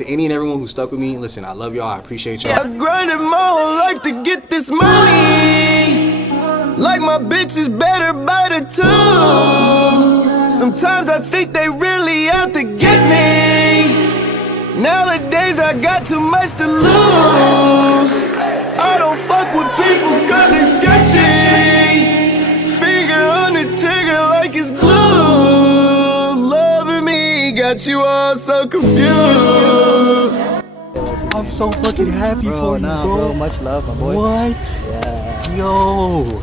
To any and everyone who stuck with me, listen, I love y'all. I appreciate y'all. I grinded my whole life to get this money. Like my bitch is better by the two. Sometimes I think they really out to get me. Nowadays I got too much to lose. I don't fuck with people cause they sketchy. Finger on the trigger like it's glue. Loving me got you all so confused. I'm so fucking happy for you, bro. Bro, much love, my boy. What? Yeah. Yo.